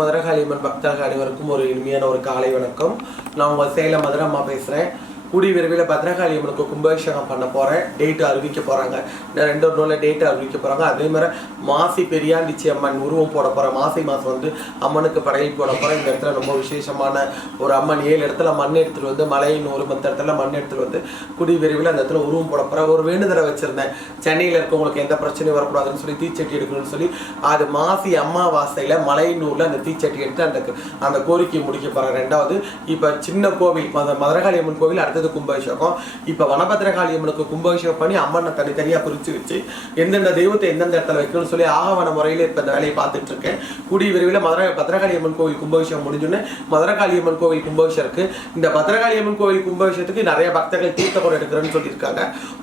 மதுரகாளியம்மன் பக்தர்கள் அனைவருக்கும் ஒரு இனிமையான ஒரு காலை வணக்கம். நான் உங்கள் சேலம் மதுரை அம்மா பேசுகிறேன். கூடி விரைவில் பத்ரகாளியம்மனுக்கு கும்பாபிஷேகம் பண்ண போகிறேன். டேட்டு அறிவிக்க போகிறாங்க. 2 நாளில் டேட்டு அறிவிக்க போகிறாங்க. அதே மாதிரி மாசி பெரியாண்டிச்சி அம்மன் உருவம் போட போகிறேன். மாசி மாதம் வந்து அம்மனுக்கு படையல் போட போகிறேன். இந்த இடத்துல ரொம்ப விசேஷமான ஒரு அம்மன் 7 இடத்துல மண் எடுத்துகிட்டு வந்து மலையின் ஒரு மற்ற இடத்துல மண் எடுத்துகிட்டு வந்து கூடி விரைவில் அந்த இடத்துல உருவம் போட போகிறேன். ஒரு வேண்டுதலை வச்சுருந்தேன், சென்னையில் இருக்கவங்களுக்கு எந்த பிரச்சனையும் வரக்கூடாதுன்னு சொல்லி தீச்சட்டி எடுக்கணும்னு சொல்லி. அது மாசி அமாவாசையில் மலையனூரில் அந்த தீச்சட்டி எடுத்து அந்த கோரிக்கையை முடிக்க போகிறேன். 2வது இப்போ சின்ன கோவில் மதுரகாளியம்மன் கோவில் அடுத்தது கும்பாபிஷேகம். இப்போ வனபத்ரகாளியம்மனுக்கு கும்பாபிஷேகம் பண்ணி அம்மனை தனித்தனியாக பிரித்து வச்சு எந்தெந்த தெய்வத்தை எந்தெந்த இடத்துல வைக்கணும்னு சொல்லி ஆகவன முறையில் இப்போ இந்த வேலையை பார்த்துட்டு இருக்கேன். கூடிய விரைவில் பத்ரகாளியம்மன் கோவில் கும்பாபிஷேகம் முடிஞ்சோன்னு மதுரகாளியம்மன் கோவில் கும்பாபிஷேகம் இருக்கு. இந்த பத்ரகாளியம்மன் கோவில் கும்பாபிஷேகத்துக்கு நிறைய பக்தர்கள் தீர்த்த கூட எடுக்கிறேன்னு சொல்லியிருக்காங்க.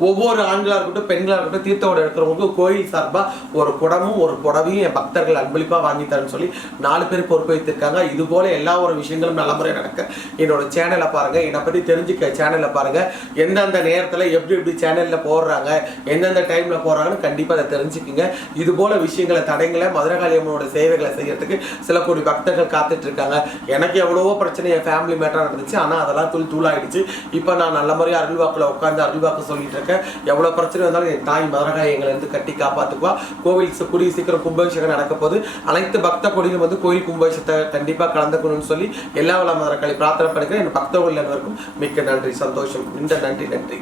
ஒவ்வொரு ஆண்களாக இருக்கட்டும் பெண்களாக இருக்கட்டும் தீர்த்த கூட எடுக்கிறவங்களுக்கு கோயில் சார்பாக ஒரு குடமும் ஒரு புடவையும் என் பக்தர்கள் அன்பளிப்பாக வாங்கி தரேன்னு சொல்லி 4 பேர் பொறுப்பு வைத்திருக்காங்க. இது போல எல்லா ஒரு விஷயங்களும் நல்ல முறையாக நடக்க என்னோட சேனலை பாருங்க. என்னை பற்றி தெரிஞ்சுக்க சேனலை பாருங்க. எந்தெந்த நேரத்தில் எப்படி சேனல்ல போடுறாங்க, எந்தெந்த டைம்ல போடுறாங்கன்னு கண்டிப்பா அதை தெரிஞ்சுக்குங்க. இது போல விஷயங்களை தடைங்களை மதுரகாளியம்மனோட சேவைகளை செய்யறதுக்கு சில கோடி பக்தர்கள் காத்துட்டு இருக்காங்க. எனக்கு எவ்வளவோ பிரச்சனை என் ஃபேமிலி மேட்டரா நடந்துச்சு. ஆனா அதெல்லாம் தூளாயிடுச்சு. இப்போ நான் நல்ல முறையாக அருள்வாக்குல உட்காந்து அருள்வாக்கு சொல்லிட்டு இருக்கேன். எவ்வளவு பிரச்சனை வந்தாலும் என் தாய் மதுரகாளி எங்களை இருந்து கட்டி காப்பாத்துக்குவா. கோவில் கூடிய சீக்கிரம் கும்பாபிஷேகம் நடக்க போது அனைத்து பக்த கொடிகளும் வந்து கோயில் கும்பாபிஷேகத்தை கண்டிப்பா கலந்துக்கணும்னு சொல்லி எல்லா மதுரகாளி பிரார்த்தனை பண்ணிக்கிறேன். என் பக்தர்கள் எல்லாருக்கும் மிக்க நன்றி, சந்தோஷம். நன்றி.